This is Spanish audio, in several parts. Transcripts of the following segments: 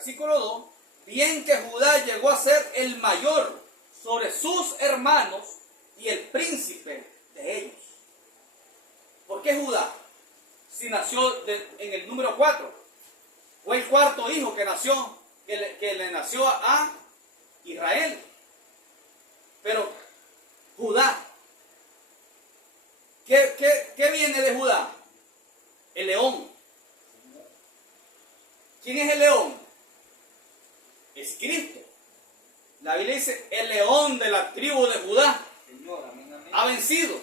versículo 2, bien que Judá llegó a ser el mayor sobre sus hermanos y el príncipe de ellos. ¿Por qué Judá? Si nació en el número 4, fue el cuarto hijo que nació, que le nació a Israel. Pero Judá, ¿qué viene de Judá? El león. ¿Quién es el león? Es Cristo. La Biblia dice, el león de la tribu de Judá ha vencido.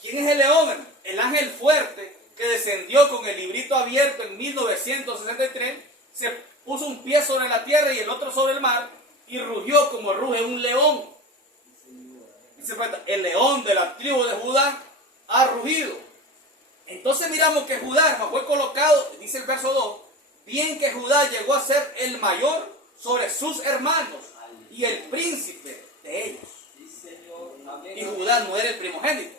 ¿Quién es el león? El ángel fuerte que descendió con el librito abierto en 1963, se puso un pie sobre la tierra y el otro sobre el mar y rugió como ruge un león. Dice, el león de la tribu de Judá ha rugido. Entonces miramos que Judá, hermano, fue colocado, dice el verso 2, bien que Judá llegó a ser el mayor sobre sus hermanos y el príncipe de ellos. Y Judá no era el primogénito.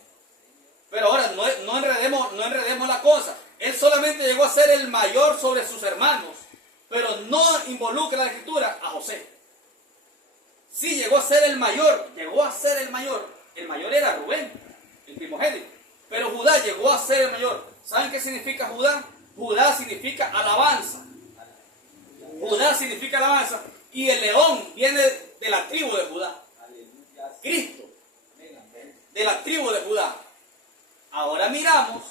Pero ahora no enredemos la cosa. Él solamente llegó a ser el mayor sobre sus hermanos, pero no involucra la escritura a José. Sí, llegó a ser el mayor. El mayor era Rubén, el primogénito. Pero Judá llegó a ser el mayor. ¿Saben qué significa Judá? Judá significa alabanza. Judá significa alabanza. Y el león viene de la tribu de Judá. Cristo, de la tribu de Judá. Ahora miramos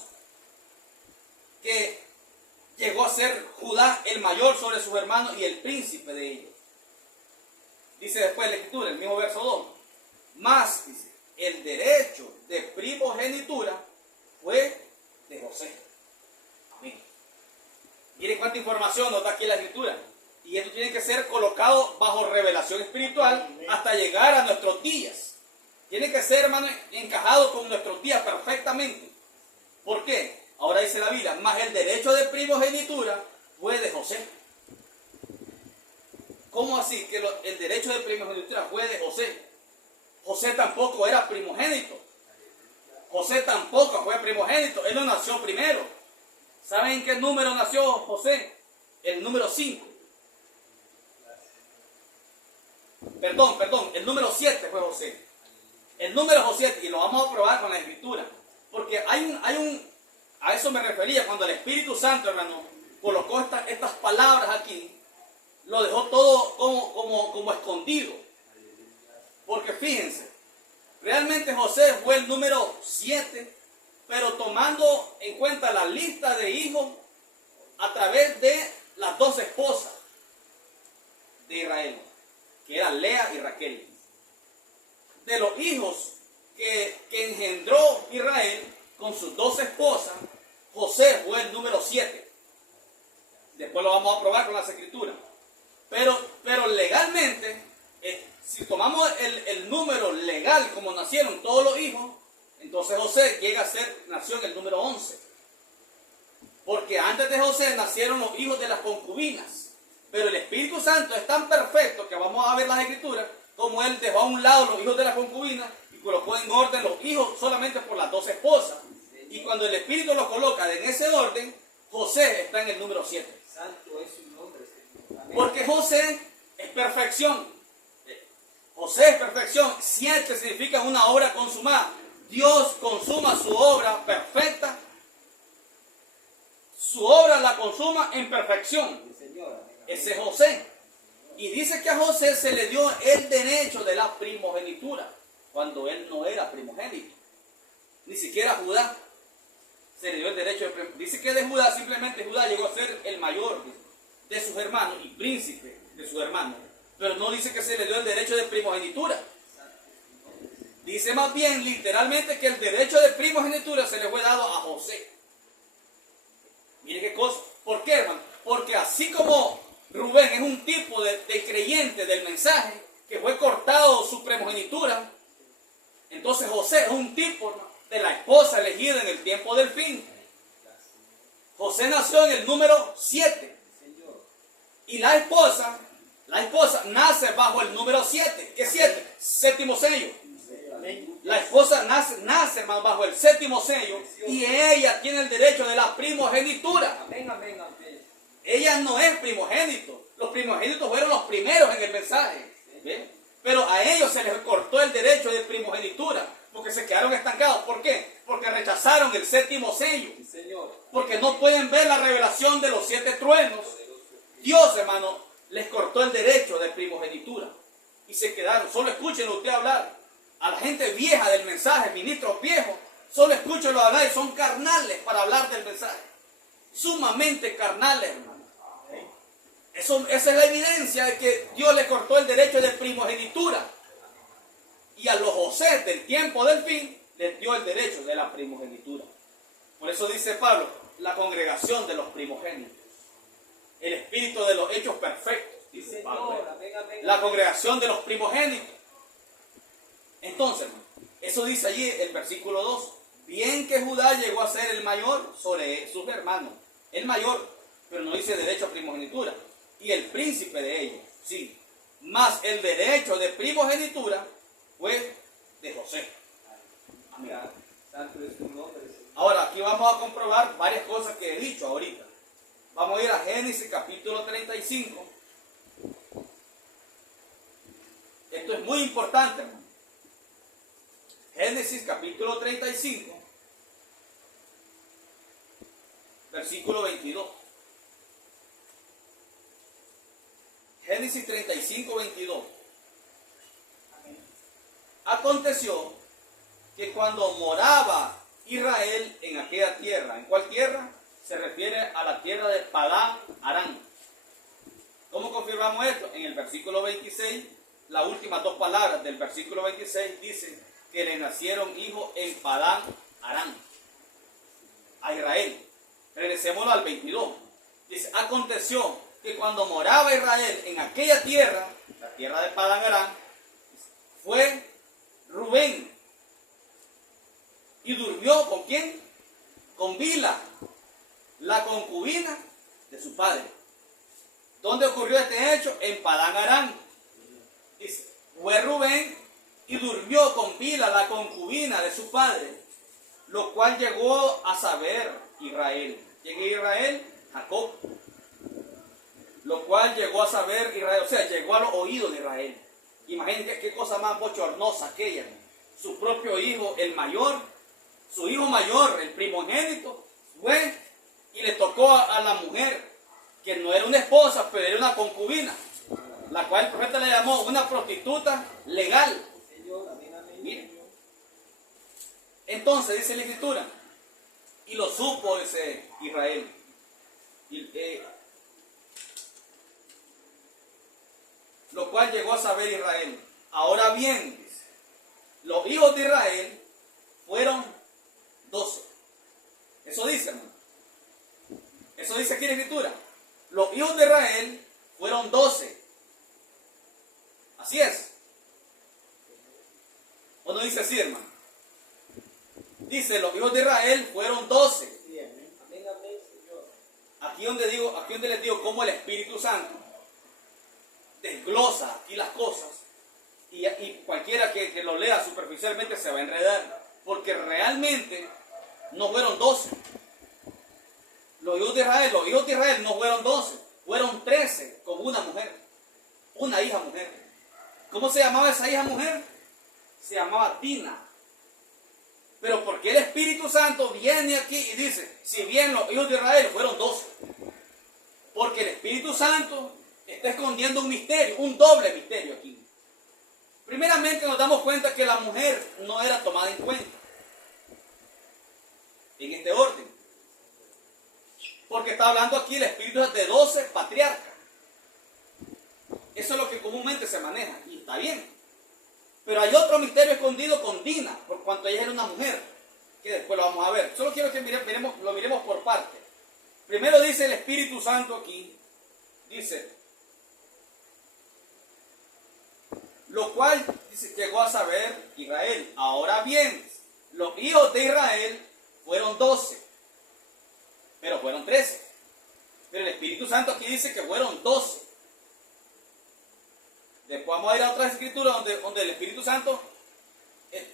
que llegó a ser Judá el mayor sobre sus hermanos y el príncipe de ellos. Dice después la escritura, el mismo verso 2. Más, dice, el derecho de primogenitura fue de José. Amén. Miren cuánta información nos da aquí la escritura. Y esto tiene que ser colocado bajo revelación espiritual hasta llegar a nuestros días. Tiene que ser, hermano, encajado con nuestros días perfectamente. ¿Por qué? Ahora dice la Biblia, más el derecho de primogenitura fue de José. ¿Cómo así que el derecho de primogenitura fue de José? José tampoco era primogénito. José tampoco fue primogénito. Él no nació primero. ¿Saben en qué número nació José? El número 5. Perdón, el número 7 fue José. El número 7, y lo vamos a probar con la escritura. Porque a eso me refería, cuando el Espíritu Santo, hermano, colocó estas palabras aquí, lo dejó todo como escondido. Porque fíjense, realmente José fue el número 7, pero tomando en cuenta la lista de hijos a través de las dos esposas de Israel, que eran Lea y Raquel. De los hijos que engendró Israel con sus dos esposas, José fue el número 7. Después lo vamos a probar con las escrituras. Pero legalmente, si tomamos el número legal como nacieron todos los hijos, entonces José nació en el número 11. Porque antes de José nacieron los hijos de las concubinas. Pero el Espíritu Santo es tan perfecto que vamos a ver las escrituras como él dejó a un lado los hijos de las concubinas y colocó en orden los hijos solamente por las dos esposas. Y cuando el Espíritu los coloca en ese orden, José está en el número 7. Santo es su nombre, Señor. Amén. Porque José es perfección. José es perfección. 7 significa una obra consumada. Dios consuma su obra perfecta. Su obra la consuma en perfección. Ese es José. Y dice que a José se le dio el derecho de la primogenitura, cuando él no era primogénito. Ni siquiera a Judá se le dio el derecho de primogenitura. Dice que de Judá, simplemente Judá llegó a ser el mayor de sus hermanos y príncipe de sus hermanos. Pero no dice que se le dio el derecho de primogenitura. Dice más bien, literalmente, que el derecho de primogenitura se le fue dado a José. Mire qué cosa. ¿Por qué, hermano? Porque así como Rubén es un tipo de creyente del mensaje, que fue cortado su primogenitura, entonces José es un tipo de la esposa elegida en el tiempo del fin. José nació en el número 7. Y la esposa nace bajo el número 7. ¿Qué 7? Séptimo sello. La esposa nace bajo el séptimo sello y ella tiene el derecho de la primogenitura. Amén, amén, amén. ella no es primogénito. Los primogénitos fueron los primeros en el mensaje. ¿Ve? Pero a ellos se les cortó el derecho de primogenitura, porque se quedaron estancados. ¿Por qué? Porque rechazaron el séptimo sello. Sí, Señor. Porque no pueden ver la revelación de los 7 truenos. Dios, hermano, les cortó el derecho de primogenitura. Y se quedaron. Solo escúchenlo usted hablar. A la gente vieja del mensaje, ministros viejos, solo escúchenlo hablar y son carnales para hablar del mensaje. Sumamente carnales, hermano. Esa es la evidencia de que Dios le cortó el derecho de primogenitura. Y a los José del tiempo del fin les dio el derecho de la primogenitura. Por eso dice Pablo, la congregación de los primogénitos. El espíritu de los hechos perfectos, dice Pablo. La congregación de los primogénitos. Entonces, hermano, eso dice allí el versículo 2. Bien que Judá llegó a ser el mayor sobre sus hermanos. El mayor, pero no dice derecho a primogenitura. Y el príncipe de ellos, sí. Más el derecho de primogenitura fue de José. Amén. Santo es tu nombre, Señor. Ahora, aquí vamos a comprobar varias cosas que he dicho ahorita. Vamos a ir a Génesis capítulo 35. Esto es muy importante, hermano. Génesis capítulo 35, versículo 22. Génesis 35, 22. Aconteció que cuando moraba Israel en aquella tierra, ¿en cuál tierra? Se refiere a la tierra de Padán Aram. ¿Cómo confirmamos esto? En el versículo 26, las últimas 2 palabras del versículo 26 dicen que le nacieron hijos en Padán Aram a Israel. Regresémoslo al 22. Dice, aconteció que cuando moraba Israel en aquella tierra, la tierra de Padán Aram, fue Rubén. ¿Y durmió con quién? Con Bila, la concubina de su padre. ¿Dónde ocurrió este hecho? En Padán Aram. Dice, fue Rubén y durmió con Bila, la concubina de su padre, lo cual llegó a saber Israel. ¿Quién es Israel? Jacob. Lo cual llegó a saber Israel, o sea, llegó a los oídos de Israel. Imagínense qué cosa más bochornosa aquella. Su propio hijo, el mayor, su hijo mayor, el primogénito, fue y le tocó a la mujer, que no era una esposa, pero era una concubina, la cual el profeta le llamó una prostituta legal. Miren. Entonces dice la escritura, y lo supo, dice Israel. Lo cual llegó a saber Israel. Ahora bien, dice, los hijos de Israel fueron 12. Eso dice, hermano. Eso dice aquí en la escritura. Los hijos de Israel fueron 12. Así es. ¿O no dice así, hermano? Dice, los hijos de Israel fueron 12. Aquí donde les digo cómo el Espíritu Santo desglosa aquí las cosas, y cualquiera que lo lea superficialmente se va a enredar, porque realmente no fueron 12. Los hijos de Israel no fueron 12, fueron 13 con una mujer, una hija mujer. ¿Cómo se llamaba esa hija mujer? Se llamaba Dina. Pero porque el Espíritu Santo viene aquí y dice, si bien los hijos de Israel fueron 12, porque el Espíritu Santo está escondiendo un misterio, un doble misterio aquí. Primeramente nos damos cuenta que la mujer no era tomada en cuenta en este orden, porque está hablando aquí el Espíritu de 12 patriarcas. Eso es lo que comúnmente se maneja, y está bien. Pero hay otro misterio escondido con Dina, por cuanto ella era una mujer, que después lo vamos a ver. Solo quiero que lo miremos por parte. Primero dice el Espíritu Santo aquí, dice, lo cual dice, llegó a saber Israel. Ahora bien, los hijos de Israel fueron 12, pero fueron 13. Pero el Espíritu Santo aquí dice que fueron 12. Después vamos a ir a otras escrituras donde el Espíritu Santo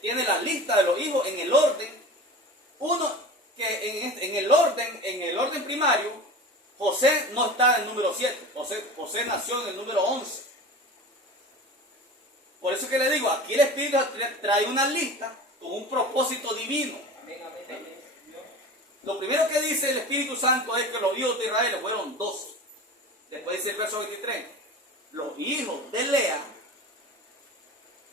tiene la lista de los hijos en el orden. Uno que en el orden primario José no está en el número 7. José nació en el número 11. Por eso que le digo, aquí el Espíritu trae una lista con un propósito divino. Amén, amén, amén. Lo primero que dice el Espíritu Santo es que los hijos de Israel fueron 12. Después dice el verso 23, los hijos de Lea,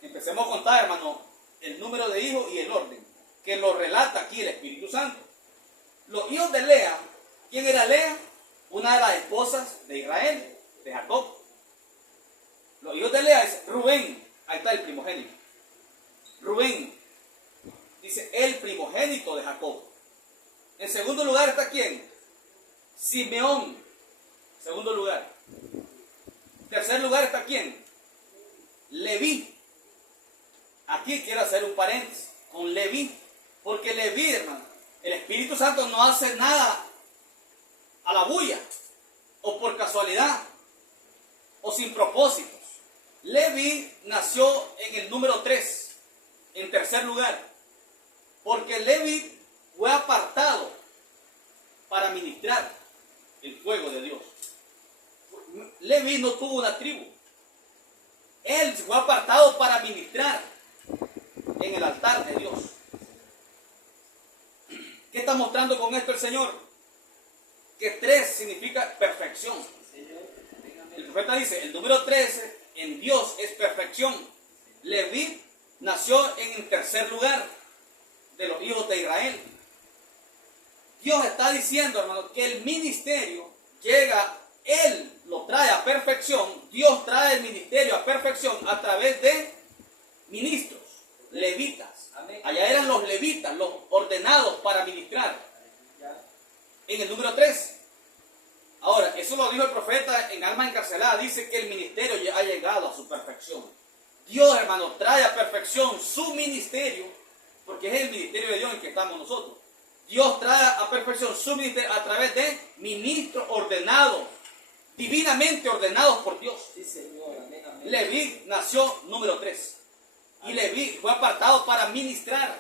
empecemos a contar, hermano, el número de hijos y el orden, que lo relata aquí el Espíritu Santo. Los hijos de Lea, ¿quién era Lea? Una de las esposas de Israel, de Jacob. Los hijos de Lea es Rubén, ahí está el primogénito. Rubén, dice el primogénito de Jacob. En segundo lugar está ¿quién? Simeón, segundo lugar. Tercer lugar está ¿quién? Leví. Aquí quiero hacer un paréntesis con Leví, porque Leví, hermano, el Espíritu Santo no hace nada a la bulla, o por casualidad, o sin propósitos. Leví nació en el número 3, en tercer lugar, porque Leví fue apartado para ministrar el fuego de Dios. Leví no tuvo una tribu. Él fue apartado para ministrar en el altar de Dios. ¿Qué está mostrando con esto el Señor? Que 3 significa perfección. El profeta dice, el número 13 en Dios es perfección. Leví nació en el tercer lugar de los hijos de Israel. Dios está diciendo, hermano, que el ministerio llega, Él lo trae a perfección. Dios trae el ministerio a perfección a través de ministros, levitas. Allá eran los levitas, los ordenados para ministrar. En el número 3. Ahora, eso lo dijo el profeta en Almas Encarceladas. Dice que el ministerio ya ha llegado a su perfección. Dios, hermano, trae a perfección su ministerio, porque es el ministerio de Dios en que estamos nosotros. Dios trae a perfección su ministerio a través de ministros ordenados, divinamente ordenados por Dios. Sí, Señor. Amén, amén. Leví nació número 3. Y Leví fue apartado para ministrar.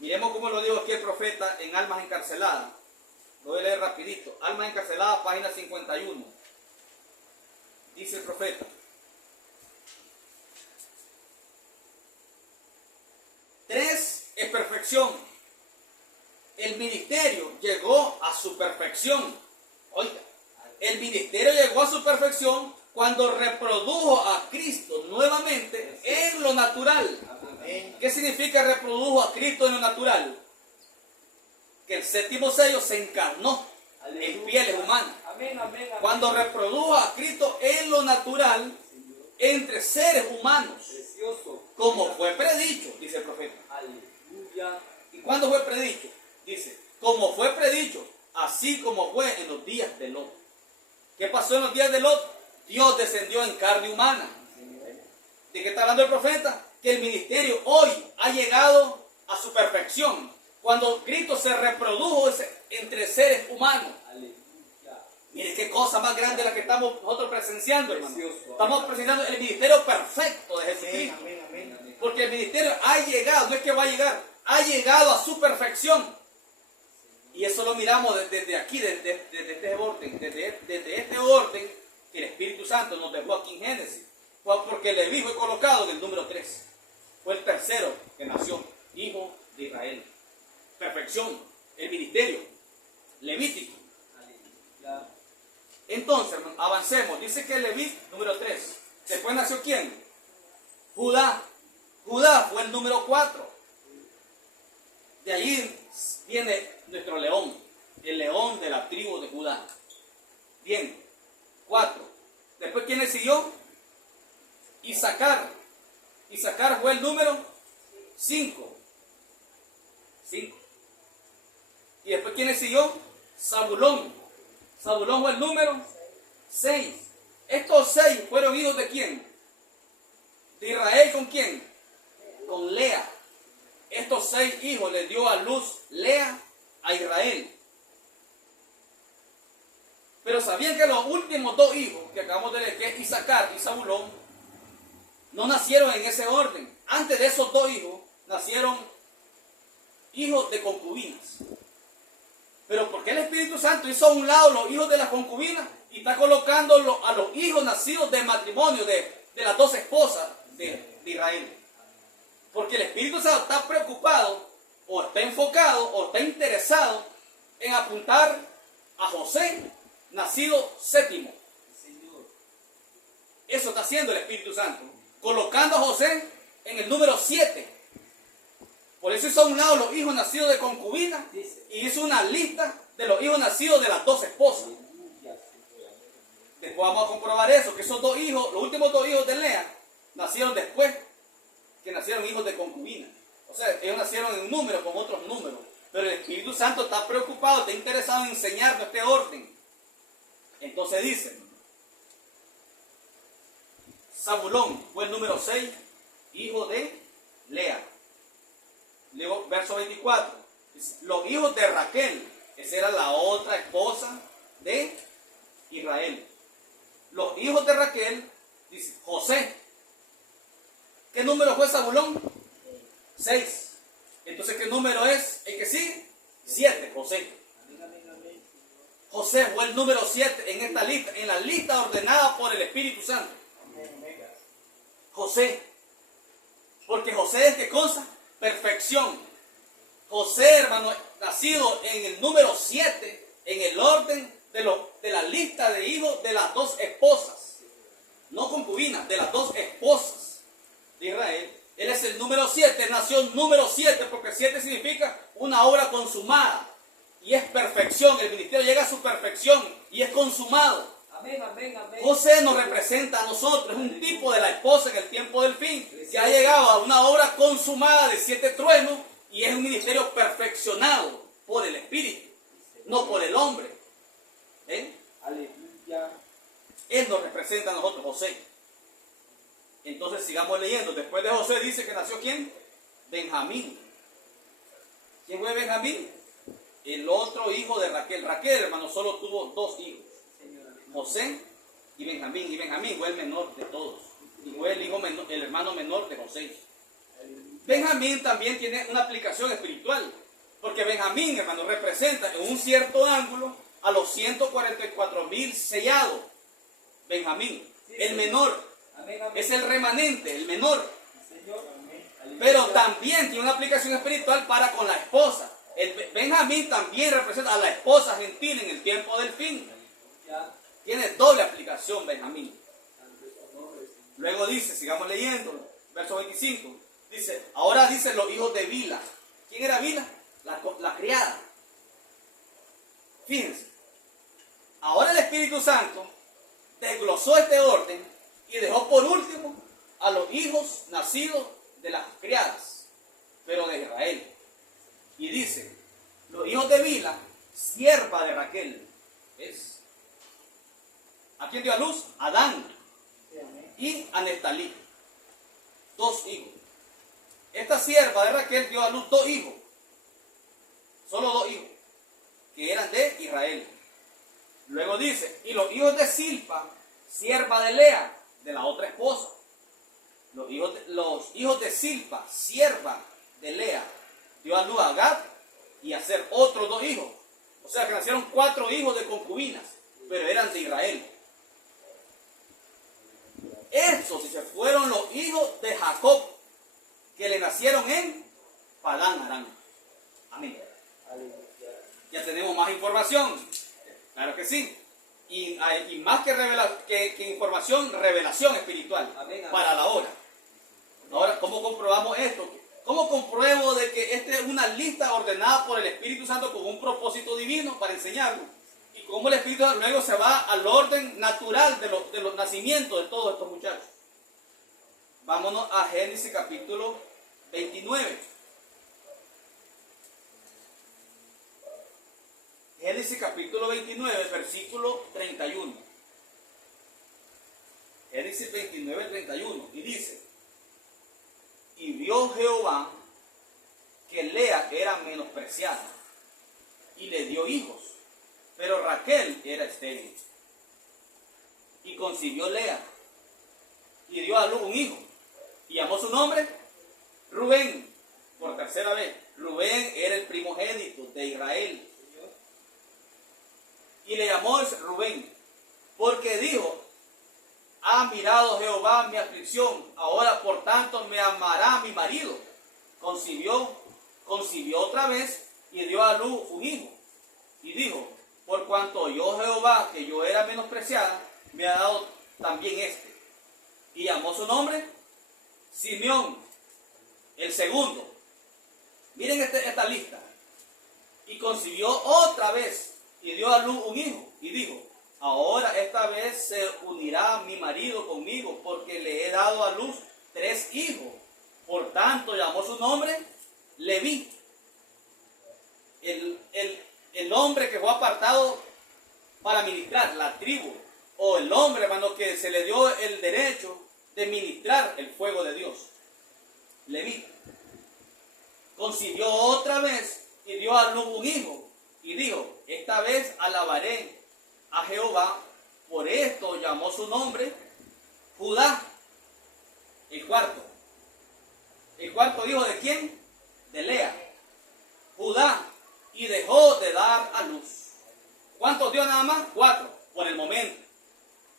Miremos cómo lo dijo aquí el profeta en Almas Encarceladas. Lo voy a leer rapidito. Almas Encarceladas, página 51. Dice el profeta. Tres es perfección. El ministerio llegó a su perfección. Oiga, el ministerio llegó a su perfección cuando reprodujo a Cristo nuevamente en lo natural. ¿Qué significa reprodujo a Cristo en lo natural? Que el séptimo sello se encarnó en pieles humanas. Cuando reprodujo a Cristo en lo natural, entre seres humanos, como fue predicho, dice el profeta. ¿Y cuándo fue predicho? Dice, como fue predicho, así como fue en los días de Lot. ¿Qué pasó en los días de Lot? Dios descendió en carne humana. ¿De qué está hablando el profeta? Que el ministerio hoy ha llegado a su perfección. Cuando Cristo se reprodujo entre seres humanos. Mire qué cosa más grande la que estamos nosotros presenciando, hermano. Estamos presenciando el ministerio perfecto de Jesucristo. Porque el ministerio ha llegado, no es que va a llegar, ha llegado a su perfección. Y eso lo miramos desde aquí, desde este orden, desde este orden que el Espíritu Santo nos dejó aquí en Génesis. Fue porque Leví fue colocado en el número 3. Fue el tercero que nació, hijo de Israel. Perfección, el ministerio levítico. Entonces, hermano, avancemos. Dice que Leví, número 3. Después nació ¿quién? Judá. Judá fue el número 4. De allí viene nuestro león, el león de la tribu de Judá. Bien, 4. Después ¿quién le siguió? Isaacar. Isaacar fue el número 5. 5. Y después ¿quién le siguió? Zabulón. Zabulón fue el número 6. Estos 6 fueron hijos de ¿quién? De Israel. ¿Con quién? Con Lea. Estos 6 hijos les dio a luz Lea a Israel. Pero sabían que los últimos 2 hijos que acabamos de leer, que es Isaacar y Zabulón, no nacieron en ese orden. Antes de esos 2 hijos nacieron hijos de concubinas. Pero ¿por qué el Espíritu Santo hizo a un lado los hijos de las concubinas y está colocando a los hijos nacidos del matrimonio de las dos esposas de Israel? Porque el Espíritu Santo está preocupado, o está enfocado, o está interesado en apuntar a José, nacido séptimo. Eso está haciendo el Espíritu Santo, colocando a José en el número 7. Por eso hizo a un lado los hijos nacidos de concubina y hizo una lista de los hijos nacidos de las dos esposas. Después vamos a comprobar eso, que esos dos hijos, los últimos dos hijos de Lea, nacieron después que nacieron hijos de concubina. O sea, ellos nacieron en un número con otros números. Pero el Espíritu Santo está preocupado, está interesado en enseñarnos este orden. Entonces dice, Zabulón fue el número 6, hijo de Lea. Luego, verso 24, los hijos de Raquel, esa era la otra esposa de Israel. Los hijos de Raquel, dice José. ¿Qué número fue Zabulón? 6. Entonces, ¿qué número es el que sigue? 7, José. José fue el número 7 en esta lista, en la lista ordenada por el Espíritu Santo. José. Porque José es ¿qué cosa? Perfección. José, hermano, nacido en el número 7, en el orden de la lista de hijos de las dos esposas. No concubinas, de las dos esposas de Israel. Él es el número 7, nació número 7, porque 7 significa una obra consumada. Y es perfección, el ministerio llega a su perfección y es consumado. Amén, amén, amén. José nos representa a nosotros, es un tipo de la esposa en el tiempo del fin, que ha llegado a una obra consumada de 7 truenos y es un ministerio perfeccionado por el Espíritu, no por el hombre. Aleluya. Él nos representa a nosotros, José. Entonces sigamos leyendo. Después de José dice que nació ¿quién? Benjamín. ¿Quién fue Benjamín? El otro hijo de Raquel. Raquel, hermano, solo tuvo 2 hijos. José y Benjamín. Y Benjamín fue el menor de todos. Y fue el hermano menor de José. Benjamín también tiene una aplicación espiritual. Porque Benjamín, hermano, representa en un cierto ángulo a los 144,000 sellados. Benjamín, el menor. Amén, amén. Es el remanente, el menor. Señor, amén. Pero también tiene una aplicación espiritual para con la esposa. Benjamín también representa a la esposa gentil en el tiempo del fin. Ya. Tiene doble aplicación Benjamín. Luego dice, sigamos leyendo, verso 25. Dice, ahora dicen los hijos de Bila. ¿Quién era Bila? La criada. Fíjense. Ahora el Espíritu Santo desglosó este orden y dejó por último a los hijos nacidos de las criadas, pero de Israel. Y dice, los hijos de Bila, sierva de Raquel, ¿ves? ¿A quién dio a luz? A Adán y a Neftalí. 2 hijos. Esta sierva de Raquel dio a luz 2 hijos. Solo 2 hijos, que eran de Israel. Luego dice, y los hijos de Silpa, sierva de Lea, de la otra esposa. Los hijos de Silpa, sierva de Lea, dio a luz a Gad y a Aser, otros 2 hijos. O sea que nacieron 4 hijos de concubinas, pero eran de Israel. Estos fueron los hijos de Jacob, que le nacieron en Padán Aram. Amén. Ya tenemos más información. Claro que sí. Y más que información, revelación espiritual. Amén, amén. Para la hora. Ahora, ¿cómo comprobamos esto? ¿Cómo compruebo de que esta es una lista ordenada por el Espíritu Santo con un propósito divino para enseñarlo? Y cómo el Espíritu Santo luego se va al orden natural de los nacimientos de todos estos muchachos. Vámonos a Génesis capítulo 29. Génesis capítulo 29, versículo 31. Génesis 29, 31. Y dice, y vio Jehová que Lea era menospreciada y le dio hijos, pero Raquel era estéril. Y concibió Lea y dio a luz un hijo y llamó su nombre Rubén, por tercera vez. Rubén era el primogénito de Israel. y le llamó Rubén, porque dijo, ha mirado Jehová mi aflicción, ahora por tanto me amará mi marido. Concibió otra vez y dio a luz un hijo. Y dijo, por cuanto oyó Jehová que yo era menospreciada, me ha dado también este. Y llamó su nombre Simeón, el segundo. Miren esta lista. Y concibió otra vez y dio a luz un hijo. Y dijo, ahora esta vez se unirá mi marido conmigo, porque le he dado a luz 3 hijos. Por tanto llamó su nombre Leví. El hombre que fue apartado para ministrar, la tribu, o el hombre, hermano, que se le dio el derecho de ministrar el fuego de Dios. Leví. Concibió otra vez y dio a luz un hijo. Y dijo, esta vez alabaré a Jehová. Por esto llamó su nombre Judá. El cuarto hijo de quién? De Lea. Judá. Y dejó de dar a luz. ¿Cuántos dio nada más? 4, por el momento.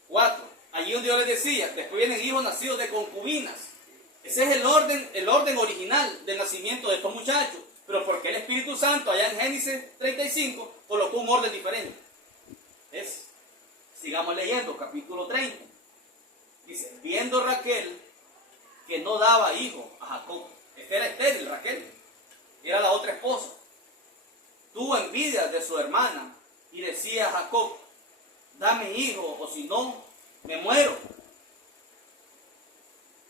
4. Allí donde Dios les decía, después vienen hijos nacidos de concubinas. Ese es el orden original del nacimiento de estos muchachos. Pero porque el Espíritu Santo allá en Génesis 35 colocó un orden diferente. ¿Ves? Sigamos leyendo, capítulo 30. Dice, viendo Raquel que no daba hijo a Jacob. Esta era estéril, Raquel. Era la otra esposa. Tuvo envidia de su hermana y decía a Jacob, dame hijo o si no, me muero.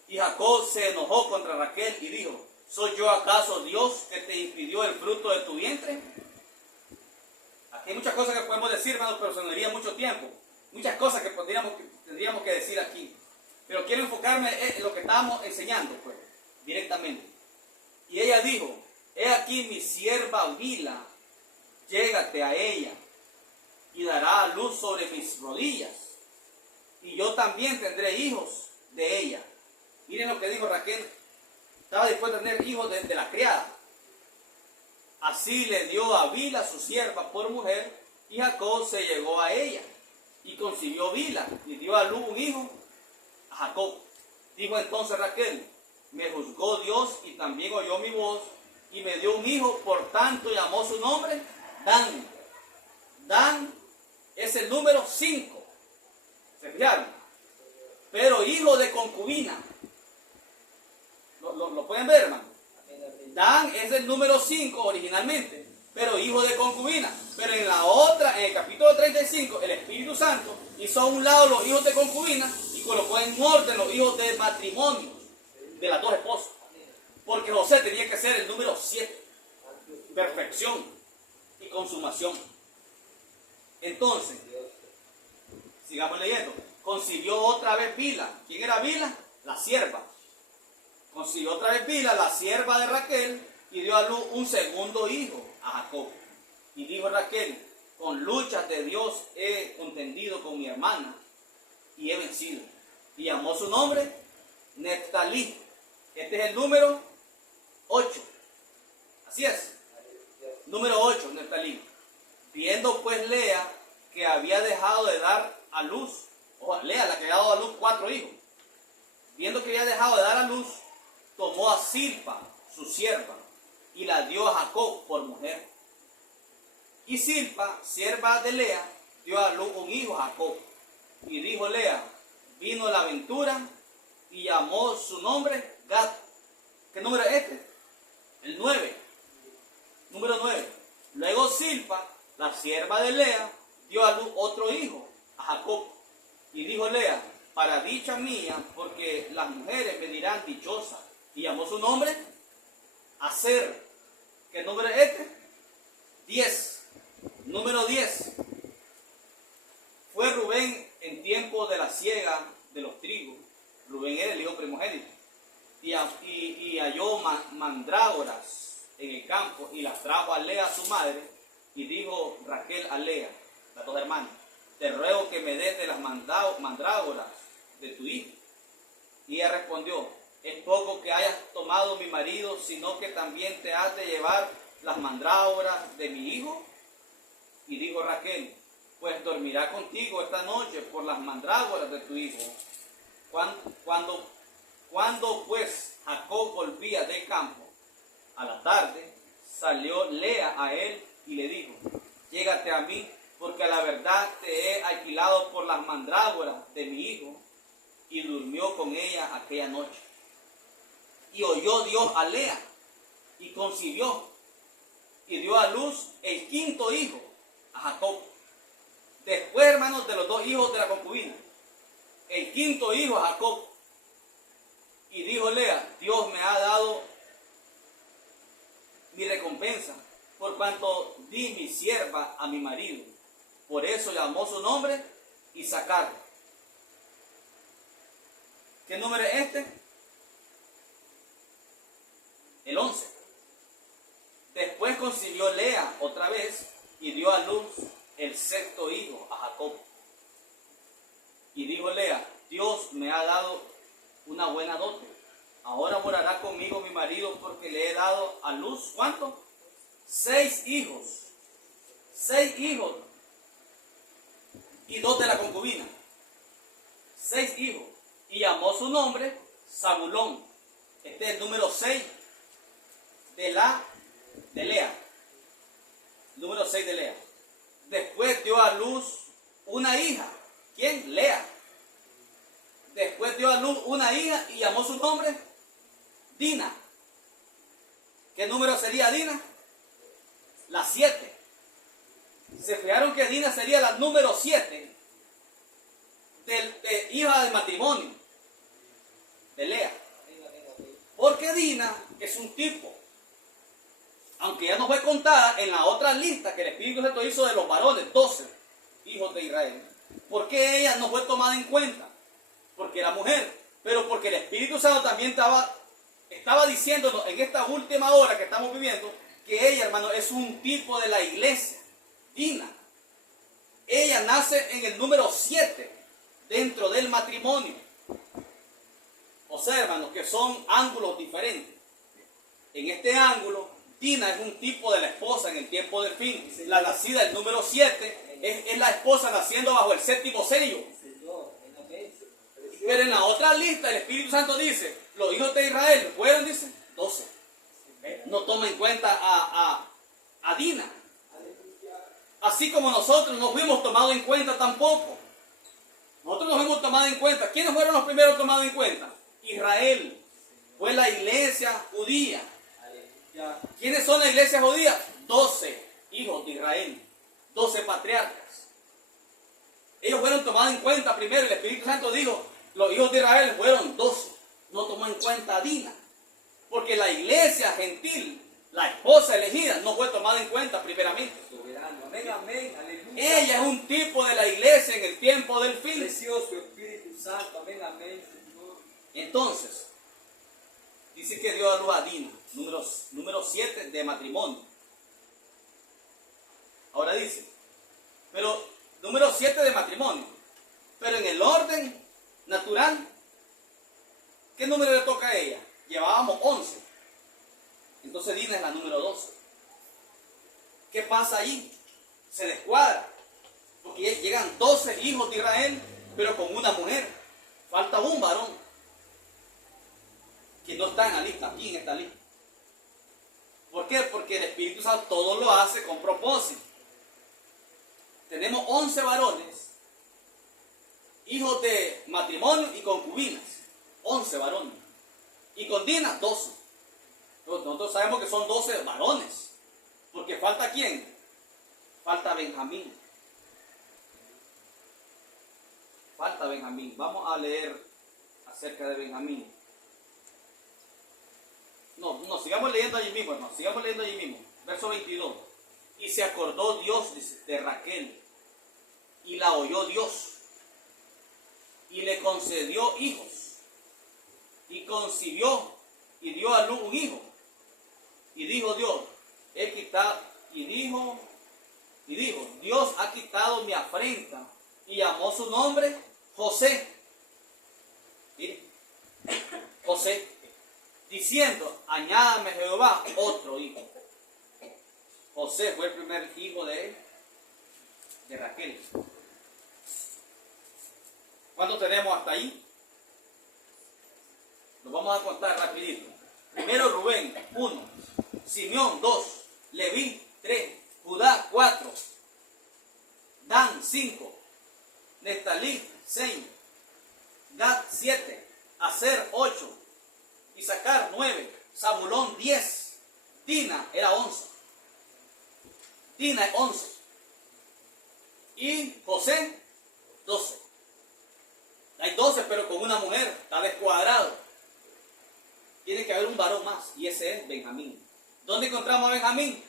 Y Jacob se enojó contra Raquel y dijo, ¿soy yo acaso Dios que te impidió el fruto de tu vientre? Aquí hay muchas cosas que podemos decir, hermanos, pero se nos iría mucho tiempo. Muchas cosas que tendríamos que decir aquí. Pero quiero enfocarme en lo que estamos enseñando, pues, directamente. Y ella dijo, he aquí mi sierva Bila, llégate a ella y dará a luz sobre mis rodillas. Y yo también tendré hijos de ella. Miren lo que dijo Raquel. Estaba dispuesta a tener hijos de la criada. Así le dio a Bila su sierva por mujer, y Jacob se llegó a ella. Y concibió Bila, y dio a luz un hijo a Jacob. Dijo entonces Raquel, me juzgó Dios y también oyó mi voz, y me dio un hijo, por tanto llamó su nombre Dan. Dan es el número 5. ¿Se fijaron? Pero hijo de concubina. ¿Lo pueden ver, hermano? Dan es el número 5 originalmente, pero hijo de concubina. Pero en la otra, en el capítulo 35, el Espíritu Santo hizo a un lado los hijos de concubina y colocó en orden los hijos de matrimonio de las dos esposas. Porque José tenía que ser el número 7. Perfección y consumación. Entonces, sigamos leyendo. Concibió otra vez Bila. ¿Quién era Bila? La sierva. Concibió otra vez Bila, la sierva de Raquel, y dio a luz un segundo hijo a Jacob. Y dijo Raquel, con luchas de Dios he contendido con mi hermana y he vencido. Y llamó su nombre Neftalí. Este es el número 8. Así es. Número 8, Neftalí. Viendo pues Lea que había dejado de dar a luz, ojo, Lea, la que había dado a luz 4 hijos. Viendo que había dejado de dar a luz, tomó a Zilpa, su sierva, y la dio a Jacob por mujer. Y Zilpa, sierva de Lea, dio a luz un hijo a Jacob. Y dijo Lea, vino la aventura, y llamó su nombre Gad. ¿Qué número es este? El 9. Número 9. Luego Zilpa, la sierva de Lea, dio a luz otro hijo a Jacob. Y dijo Lea, para dicha mía, porque las mujeres me dirán dichosa. Y llamó su nombre Aser. ¿Qué número es este? 10. Número 10. Fue Rubén en tiempo de la siega de los trigos. Rubén era el hijo primogénito. Y halló mandrágoras en el campo y las trajo a Lea su madre. Y dijo Raquel a Lea, las dos hermanas, te ruego que me des de las mandrágoras de tu hijo. Y ella respondió, es poco que hayas tomado mi marido, sino que también te has de llevar las mandrágoras de mi hijo. Y dijo Raquel, pues dormirá contigo esta noche por las mandrágoras de tu hijo. Cuando pues Jacob volvía del campo, a la tarde, salió Lea a él y le dijo: llégate a mí, porque a la verdad te he alquilado por las mandrágoras de mi hijo. Y durmió con ella aquella noche. Y oyó Dios a Lea, y concibió, y dio a luz el quinto hijo, a Jacob. Después, hermanos, de los dos hijos de la concubina, el quinto hijo a Jacob. Y dijo Lea: Dios me ha dado mi recompensa, por cuanto di mi sierva a mi marido. Por eso llamó su nombre Isacar. ¿Qué número es este? El 11. Después concibió Lea otra vez y dio a luz el sexto hijo a Jacob. Y dijo Lea: Dios me ha dado una buena dote. Ahora morará conmigo mi marido, porque le he dado a luz, ¿cuánto? 6 hijos. 6 hijos. Y 2 de la concubina. 6 hijos. Y llamó su nombre Zabulón. Este es el número 6 de Lea. Número 6 de Lea. Después dio a luz una hija. ¿Quién? Lea. Después dio a luz una hija y llamó su nombre Dina. ¿Qué número sería Dina? La 7. Se fijaron que Dina sería la número 7 de hija de matrimonio de Lea. Porque Dina es un tipo, aunque ya no fue contada en la otra lista que el Espíritu Santo hizo de los varones, 12 hijos de Israel. ¿Por qué ella no fue tomada en cuenta? Porque era mujer, pero porque el Espíritu Santo también estaba diciéndonos en esta última hora que estamos viviendo, que ella, hermano, es un tipo de la iglesia, Dina. Ella nace en el número 7 dentro del matrimonio. O sea, hermanos, que son ángulos diferentes. En este ángulo, Dina es un tipo de la esposa en el tiempo del fin. La nacida, el número 7, es la esposa naciendo bajo el séptimo sello. Pero en la otra lista el Espíritu Santo dice: los hijos de Israel fueron, dice, 12. No toma en cuenta a Dina. Así como nosotros no fuimos tomados en cuenta tampoco. Nosotros no fuimos tomados en cuenta. ¿Quiénes fueron los primeros tomados en cuenta? Israel. Fue la iglesia judía. ¿Quiénes son la iglesia judía? 12 hijos de Israel. 12 patriarcas. Ellos fueron tomados en cuenta primero. El Espíritu Santo dijo: los hijos de Israel fueron 12. No tomó en cuenta a Dina. Porque la iglesia gentil, la esposa elegida, no fue tomada en cuenta primeramente. Amén, amén, aleluya. Ella es un tipo de la iglesia en el tiempo del fin. Precioso Espíritu Santo, amén, amén, Señor. Entonces, dice que dio a luz a Dina, número 7 de matrimonio. Ahora dice, pero número 7 de matrimonio, pero en el orden natural, ¿qué número le toca a ella? Llevábamos 11. Entonces Dina es la número 12. ¿Qué pasa ahí? Se descuadra. Porque llegan 12 hijos de Israel, pero con una mujer. Falta un varón que no está en la lista, aquí en esta lista. ¿Por qué? Porque el Espíritu Santo todo lo hace con propósito. Tenemos 11 varones, hijos de matrimonio y concubinas. 11 varones. Y con Dina, 12. Nosotros sabemos que son 12 varones. Porque falta ¿quién? Falta Benjamín. Falta Benjamín. Vamos a leer acerca de Benjamín. No, sigamos leyendo allí mismo, hermano. Sigamos leyendo allí mismo. Verso 22. Y se acordó Dios de Raquel, y la oyó Dios, y le concedió hijos, y concibió, y dio a luz un hijo. Y dijo Dios, dijo, Dios ha quitado mi afrenta, y llamó su nombre José. ¿Sí? José, diciendo: añádame Jehová otro hijo. José fue el primer hijo de él. de Raquel. ¿Cuántos tenemos hasta ahí? Nos vamos a contar rapidito. Primero Rubén, 1. Simeón, 2. Leví, 3. Judá, 4. Dan, 5. Neftalí, 6. Gad, 7. Aser, 8. Isaacar, 9. Zabulón, 10. Dina era 11. Dina es 11. Y José, 12. Hay 12, pero con una mujer, está descuadrado. Tiene que haber un varón más, y ese es Benjamín. ¿Dónde encontramos a Benjamín?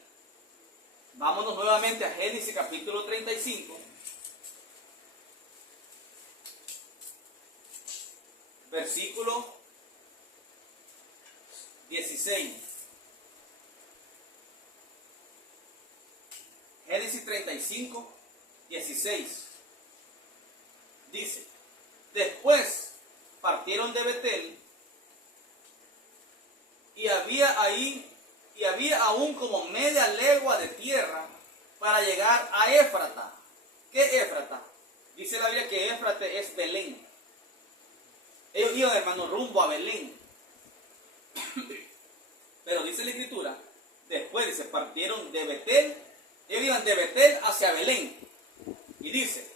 Vámonos nuevamente a Génesis capítulo 35. Versículo 16. Génesis 35, 16. Dice: después partieron de Betel, y había aún como media legua de tierra para llegar a Éfrata. ¿Qué es Éfrata? Dice la Biblia que Éfrata es Belén. Ellos iban, hermano, rumbo a Belén. Pero dice la Escritura, después se partieron de Betel, ellos iban de Betel hacia Belén. Y dice,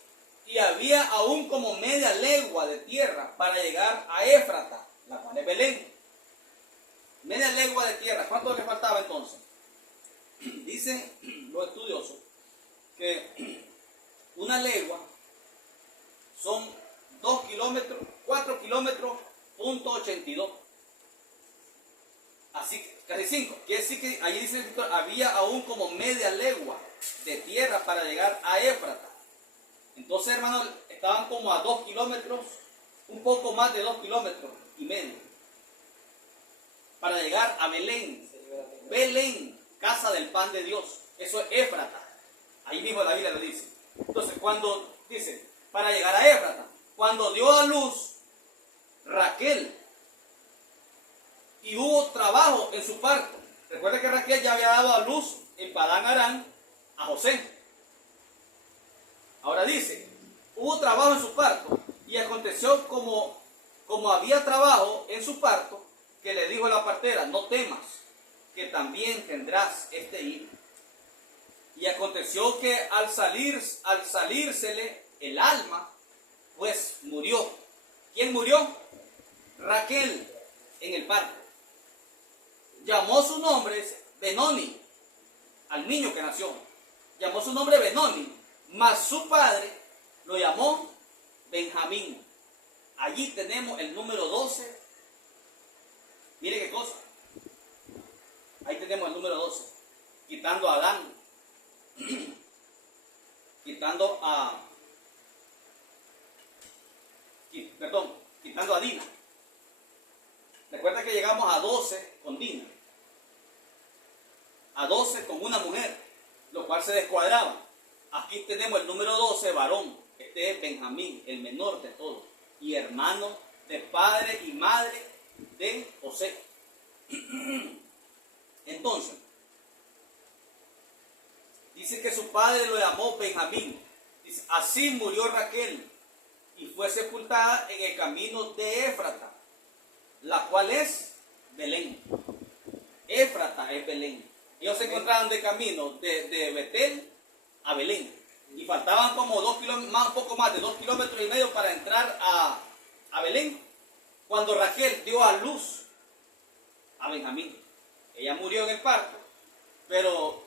y había aún como media legua de tierra para llegar a Éfrata, la cual es Belén. Media legua de tierra. ¿Cuánto le faltaba entonces? Dicen los estudiosos que una legua son 2 kilómetros, 4 kilómetros, punto 82. Así, casi 5. Quiere decir que allí dice el escritor, había aún como media legua de tierra para llegar a Éfrata. Entonces, hermanos, estaban como a 2 kilómetros, un poco más de 2 kilómetros y medio, para llegar a Belén. Belén, casa del pan de Dios. Eso es Éfrata. Ahí mismo la Biblia lo dice. Entonces, cuando dice, para llegar a Éfrata, cuando dio a luz Raquel, y hubo trabajo en su parto. Recuerda que Raquel ya había dado a luz en Padán Aram a José. Ahora dice, hubo trabajo en su parto, y aconteció como había trabajo en su parto, que le dijo a la partera, no temas, que también tendrás este hijo. Y aconteció que al salírsele el alma, pues murió. ¿Quién murió? Raquel, en el parto. Llamó su nombre Benoni, al niño que nació. Llamó su nombre Benoni, mas su padre lo llamó Benjamín. Allí tenemos el número 12. Mire qué cosa. Ahí tenemos el número 12. Quitando a Adán. Quitando a Dina. Recuerda que llegamos a 12 con Dina. A 12 con una mujer, lo cual se descuadraba. Aquí tenemos el número 12, varón. Este es Benjamín, el menor de todos, y hermano de padre y madre de José. Entonces, dice que su padre lo llamó Benjamín. Dice, así murió Raquel y fue sepultada en el camino de Éfrata, la cual es Belén. Éfrata es Belén. Ellos se encontraban de camino de Betel a Belén. Y faltaban como 2 kilómetros, un poco más de 2 kilómetros y medio para entrar a Belén. Cuando Raquel dio a luz a Benjamín. Ella murió en el parto, pero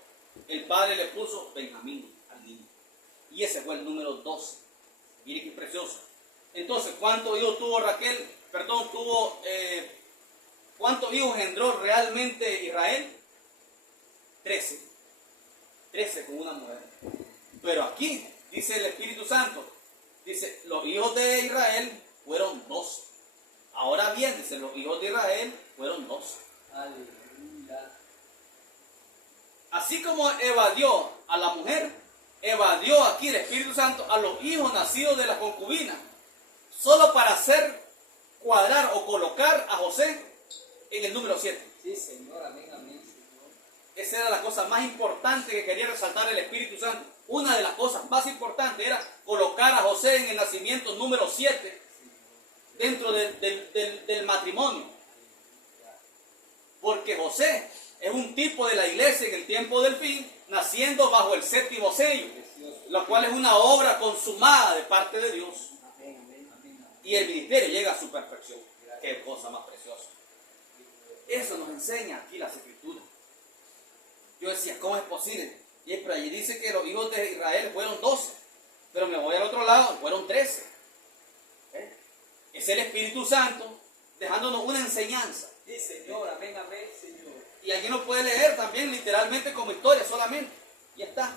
el padre le puso Benjamín al niño. Y ese fue el número 12. Miren qué precioso. Entonces, ¿cuántos hijos tuvo Raquel? ¿Cuántos hijos engendró realmente Israel? 13. 13 con una mujer. Pero aquí dice el Espíritu Santo, dice, los hijos de Israel fueron 12. Ahora bien, dice, los hijos de Israel fueron 12. Aleluya. Así como evadió a la mujer, evadió aquí el Espíritu Santo a los hijos nacidos de la concubina, solo para hacer cuadrar o colocar a José en el número 7. Sí, Señor, amén, amén, Señor. Esa era la cosa más importante que quería resaltar el Espíritu Santo. Una de las cosas más importantes era colocar a José en el nacimiento número 7 dentro del matrimonio. Porque José es un tipo de la iglesia en el tiempo del fin, naciendo bajo el 7º sello, lo cual es una obra consumada de parte de Dios. Y el ministerio llega a su perfección. Qué cosa más preciosa. Eso nos enseña aquí las Escrituras. Yo decía, ¿cómo es posible? Y pero allí dice que los hijos de Israel fueron 12, pero me voy al otro lado, fueron 13. Es el Espíritu Santo dejándonos una enseñanza. Sí, Señor, amén, amén, Señor. Y alguien lo puede leer también literalmente como historia solamente. Ya está.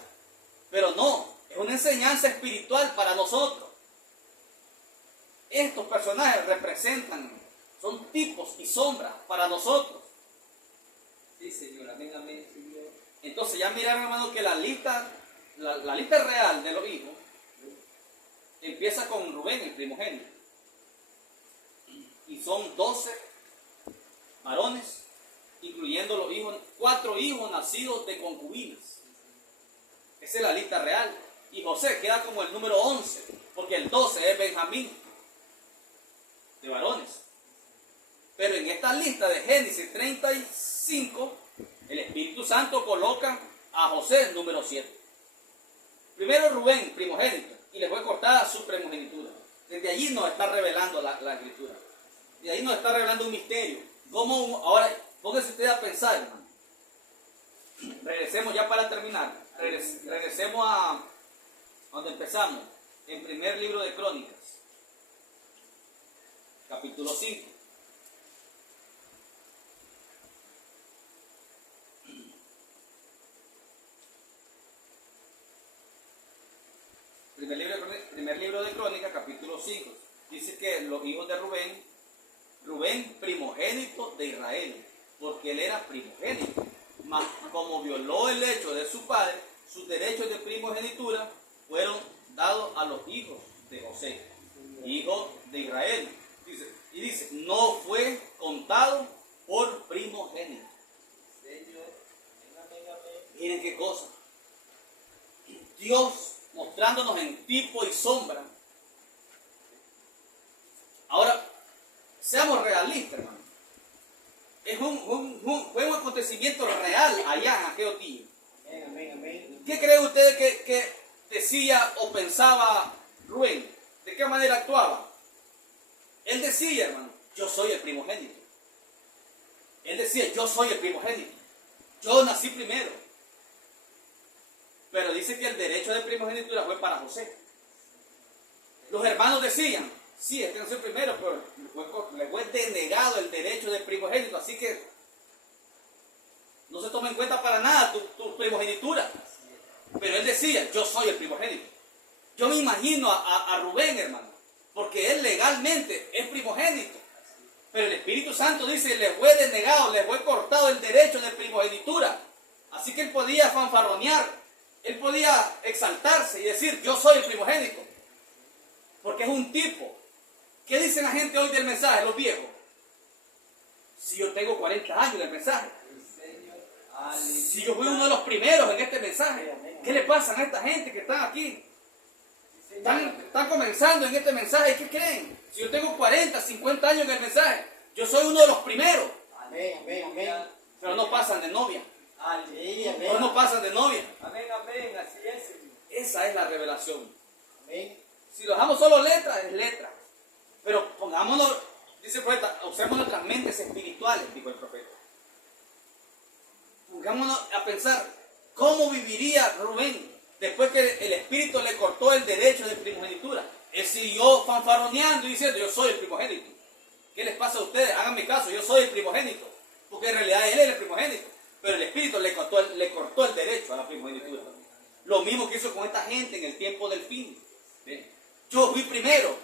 Pero no, es una enseñanza espiritual para nosotros. Estos personajes representan, son tipos y sombras para nosotros. Sí, Señor, amén, amén, Señor. Entonces ya miraron, hermano, que la lista real de los hijos empieza con Rubén, el primogénito. Y son 12 varones, incluyendo los hijos, 4 hijos nacidos de concubinas. Esa es la lista real. Y José queda como el número 11, porque el 12 es Benjamín, de varones. Pero en esta lista de Génesis 35, el Espíritu Santo coloca a José el número 7. Primero Rubén, primogénito, y le fue cortada su primogenitura. Desde allí nos está revelando la Escritura. De ahí nos está revelando un misterio. Ahora, póngase usted a pensar, hermano. Regresemos ya para terminar. Regresemos a donde empezamos. En primer libro de Crónicas. Capítulo 5. Primer libro de Crónicas, capítulo 5. Dice que los hijos de Rubén primogénito de Israel, porque él era primogénito. Mas como violó el hecho de su padre, sus derechos de primogenitura fueron dados a los hijos de José, hijo de Israel. Dice, no fue contado por primogénito. Miren qué cosa. Dios mostrándonos en tipo y sombra. Ahora, seamos realistas, hermano. Fue un acontecimiento real allá en aquel día. ¿Qué creen ustedes que decía o pensaba Rubén? ¿De qué manera actuaba? Él decía, hermano, yo soy el primogénito. Él decía, yo soy el primogénito. Yo nací primero. Pero dice que el derecho de primogenitura fue para José. Los hermanos decían, sí, este nació primero, pero le fue denegado el derecho de primogénito, así que no se toma en cuenta para nada tu primogenitura. Pero él decía, yo soy el primogénito. Yo me imagino a Rubén, hermano, porque él legalmente es primogénito. Pero el Espíritu Santo dice, le fue denegado, le fue cortado el derecho de primogenitura. Así que él podía fanfarronear, él podía exaltarse y decir, yo soy el primogénito. Porque es un tipo. ¿Qué dicen la gente hoy del mensaje, los viejos? Si yo tengo 40 años del mensaje. Si yo fui uno de los primeros en este mensaje. ¿Qué le pasa a esta gente que están aquí? Están comenzando en este mensaje. ¿Qué creen? Si yo tengo 40, 50 años en el mensaje, yo soy uno de los primeros. Pero no pasan de novia. No pasan de novia. Amén, amén, así es, Señor. Esa es la revelación. Si lo dejamos solo letra, es letra. Pero pongámonos, dice el profeta, usemos nuestras mentes espirituales, dijo el profeta. Pongámonos a pensar cómo viviría Rubén después que el Espíritu le cortó el derecho de primogenitura. Él siguió fanfarroneando y diciendo, yo soy el primogénito. ¿Qué les pasa a ustedes? Háganme caso, yo soy el primogénito. Porque en realidad él es el primogénito. Pero el Espíritu le cortó el derecho a la primogenitura. Lo mismo que hizo con esta gente en el tiempo del fin. Yo fui primero.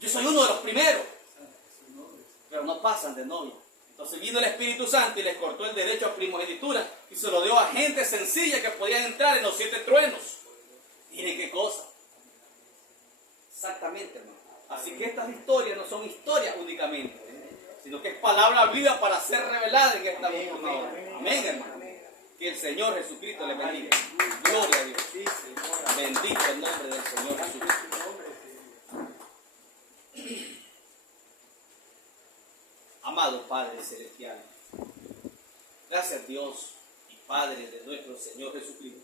Yo soy uno de los primeros. Pero no pasan de novia. Entonces vino el Espíritu Santo y les cortó el derecho a primogenitura y se lo dio a gente sencilla que podían entrar en los 7 truenos. Miren qué cosa. Exactamente, hermano. Así que estas historias no son historias únicamente, sino que es palabra viva para ser revelada en esta última hora. Amén, hermano. Que el Señor Jesucristo le bendiga. Gloria a Dios. Bendito el nombre del Señor Jesucristo. Amado Padre Celestial, gracias Dios y Padre de nuestro Señor Jesucristo,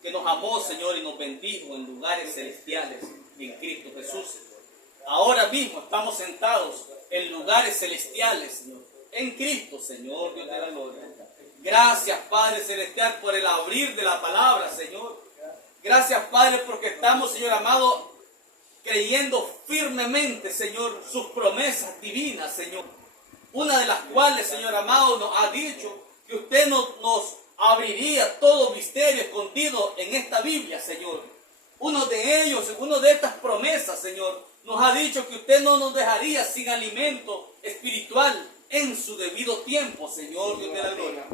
que nos amó, Señor, y nos bendijo en lugares celestiales en Cristo Jesús. Ahora mismo estamos sentados en lugares celestiales, Señor, en Cristo, Señor, Dios de la gloria. Gracias, Padre Celestial, por el abrir de la palabra, Señor. Gracias, Padre, porque estamos, Señor amado, creyendo firmemente, Señor, sus promesas divinas, Señor. Una de las cuales, Señor amado, nos ha dicho que usted nos abriría todo misterio escondido en esta Biblia, Señor. Uno de ellos, una de estas promesas, Señor, nos ha dicho que usted no nos dejaría sin alimento espiritual en su debido tiempo, Señor, Dios de la gloria.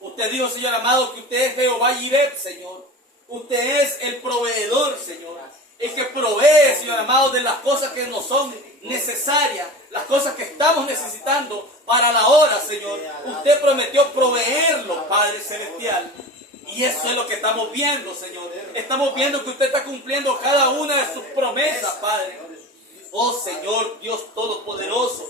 Usted dijo, Señor amado, que usted es Jehová Jireh, Señor. Usted es el proveedor, Señor. El que provee, Señor amado, de las cosas que nos son necesarias, las cosas que estamos necesitando para la hora, Señor. Usted prometió proveerlo, Padre Celestial. Y eso es lo que estamos viendo, Señor. Estamos viendo que usted está cumpliendo cada una de sus promesas, Padre. Oh, Señor, Dios Todopoderoso.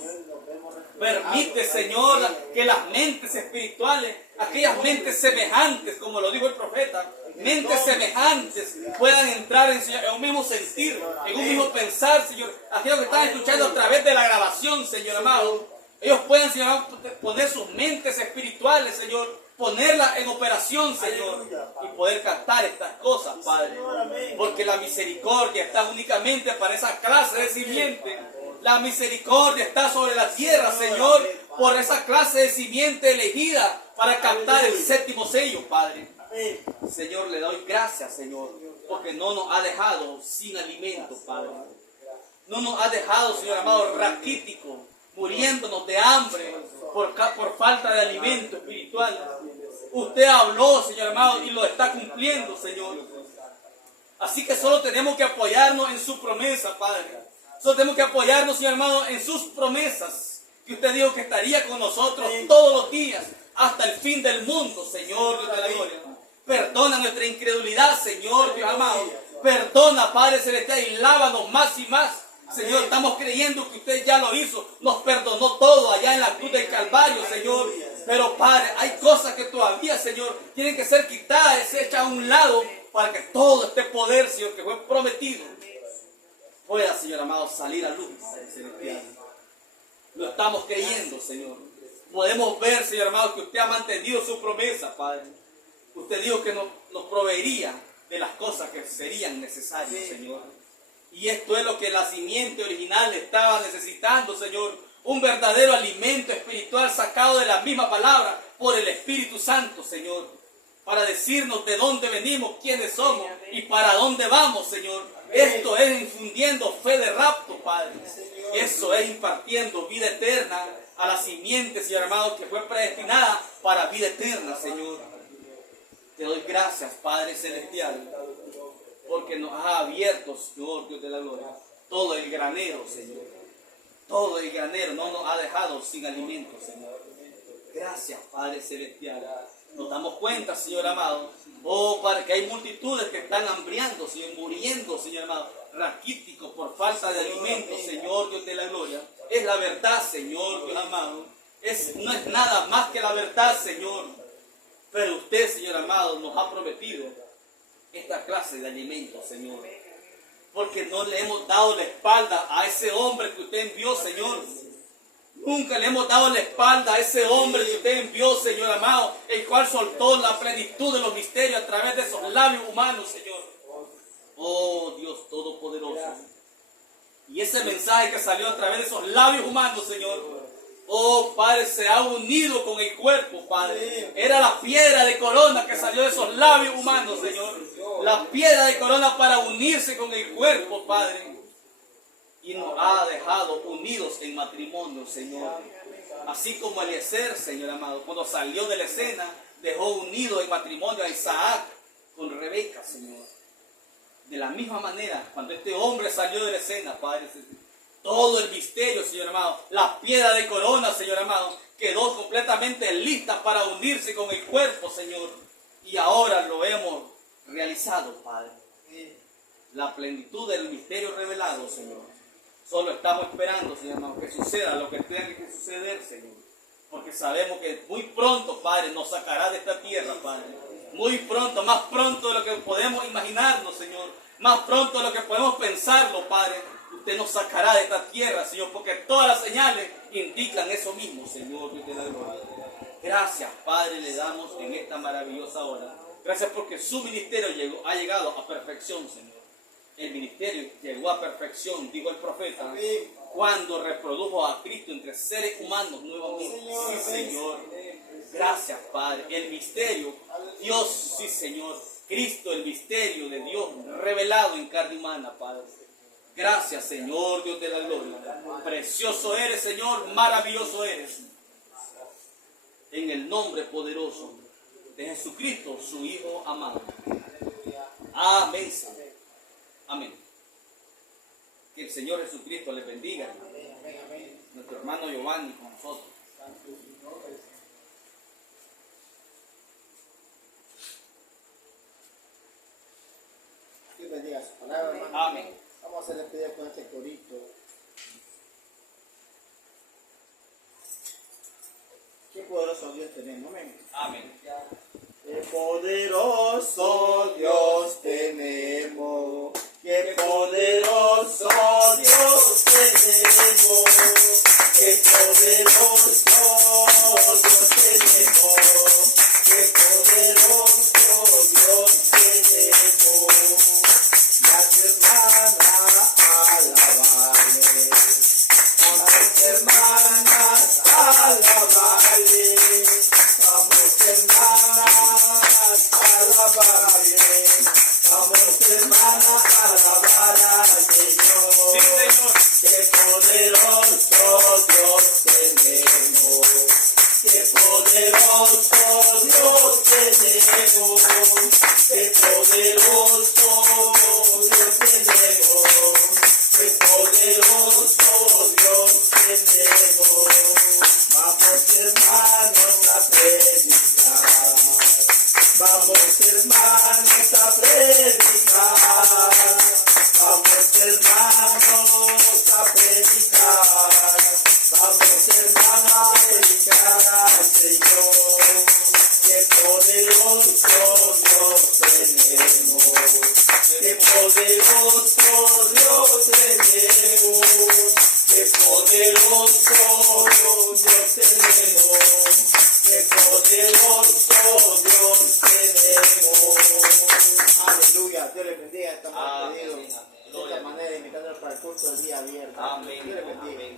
Permite, Señor, que las mentes espirituales, aquellas mentes semejantes, como lo dijo el profeta, mentes semejantes puedan entrar en un mismo sentir, en un mismo pensar, Señor. Aquellos que están escuchando a través de la grabación, Señor amado, ellos pueden, Señor, poner sus mentes espirituales, Señor, ponerlas en operación, Señor, y poder captar estas cosas, Padre. Porque la misericordia está únicamente para esa clase de simiente. La misericordia está sobre la tierra, Señor, por esa clase de simiente elegida para captar el séptimo sello, Padre. Señor, le doy gracias, Señor, porque no nos ha dejado sin alimento, Padre. No nos ha dejado, Señor amado, raquítico, muriéndonos de hambre por falta de alimento espiritual. Usted habló, Señor amado, y lo está cumpliendo, Señor. Así que solo tenemos que apoyarnos en su promesa, Padre. Solo tenemos que apoyarnos, Señor amado, en sus promesas. Que usted dijo que estaría con nosotros todos los días hasta el fin del mundo, Señor Dios de la gloria. Perdona nuestra incredulidad, Señor Dios amado. Perdona, Padre Celestial, y lávanos más y más. Señor, estamos creyendo que usted ya lo hizo. Nos perdonó todo allá en la cruz del Calvario, Señor. Pero, Padre, hay cosas que todavía, Señor, tienen que ser quitadas, hechas a un lado, para que todo este poder, Señor, que fue prometido, pueda, Señor amado, salir a luz, Padre Celestial. Lo estamos creyendo, Señor. Podemos ver, Señor amado, que usted ha mantenido su promesa, Padre. Usted dijo que nos proveería de las cosas que serían necesarias, Señor. Y esto es lo que la simiente original estaba necesitando, Señor. Un verdadero alimento espiritual sacado de la misma palabra por el Espíritu Santo, Señor. Para decirnos de dónde venimos, quiénes somos y para dónde vamos, Señor. Esto es infundiendo fe de rapto, Padre. Eso es impartiendo vida eterna a la simiente, Señor amado, que fue predestinada para vida eterna, Señor. Te doy gracias, Padre Celestial, porque nos ha abierto, Señor Dios de la gloria, todo el granero, Señor. Todo el granero no nos ha dejado sin alimento, Señor. Gracias, Padre Celestial. Nos damos cuenta, Señor amado, Padre, que hay multitudes que están hambriando, Señor, muriendo, Señor amado, raquíticos por falta de alimento, Señor Dios de la gloria. Es la verdad, Señor Dios amado. No es nada más que la verdad, Señor. Pero usted, Señor amado, nos ha prometido esta clase de alimento, Señor. Porque no le hemos dado la espalda a ese hombre que usted envió, Señor. Nunca le hemos dado la espalda a ese hombre que usted envió, Señor amado, el cual soltó la plenitud de los misterios a través de esos labios humanos, Señor. Oh, Dios Todopoderoso. Y ese mensaje que salió a través de esos labios humanos, Señor, oh, Padre, se ha unido con el cuerpo, Padre. Era la piedra de corona que salió de esos labios humanos, Señor. La piedra de corona para unirse con el cuerpo, Padre. Y nos ha dejado unidos en matrimonio, Señor. Así como Eliezer, Señor amado, cuando salió de la escena, dejó unido en matrimonio a Isaac con Rebeca, Señor. De la misma manera, cuando este hombre salió de la escena, Padre, todo el misterio, Señor amado, la piedra de corona, Señor amado, quedó completamente lista para unirse con el cuerpo, Señor. y ahora lo hemos realizado, Padre. La plenitud del misterio revelado, Señor. Solo estamos esperando, Señor, hermano, que suceda lo que tenga que suceder, Señor. Porque sabemos que muy pronto, Padre, nos sacará de esta tierra, Padre. Muy pronto, más pronto de lo que podemos imaginarnos, Señor. Más pronto de lo que podemos pensarlo, Padre. Usted nos sacará de esta tierra, Señor, porque todas las señales indican eso mismo, Señor. Dios te da gloria. Gracias, Padre, le damos en esta maravillosa hora. Gracias porque su ministerio ha llegado a perfección, Señor. El ministerio llegó a perfección, dijo el profeta, cuando reprodujo a Cristo entre seres humanos nuevamente. Sí, Señor. Gracias, Padre. El misterio, Dios, sí, Señor. Cristo, el misterio de Dios revelado en carne humana, Padre. Gracias, Señor, Dios de la gloria. Precioso eres, Señor, maravilloso eres. En el nombre poderoso de Jesucristo, su Hijo amado. Amén. Amén. Que el Señor Jesucristo les bendiga. Nuestro hermano Giovanni con nosotros. Dios bendiga su palabra, hermano. Amén. Vamos a hacer despedida con este corito. Qué poderoso Dios tenemos, amén. Amén. Qué poderoso Dios tenemos. Qué poderoso Dios tenemos. Qué poderoso Dios tenemos. Qué poderoso Dios tenemos. Las hermanas alabarle. Las hermanas alabarle. Vamos hermanas a alabarle, vamos hermanas a alabar al Señor. Sí, Señor. Qué poderoso Dios tenemos, qué poderoso Dios tenemos, qué poderoso Dios tenemos, qué poderoso Dios tenemos. Vamos hermanos a predicar, vamos hermanos a predicar, vamos hermanos a predicar, vamos hermanos a predicar al Señor. Qué poderoso Dios tenemos, qué poderoso Dios tenemos, qué poderoso Dios tenemos, qué poderoso Dios tenemos. Aleluya, Dios les bendiga, estamos despedidos de esta manera, invitándolos para el culto del día abierto. Amén. Dios les bendiga.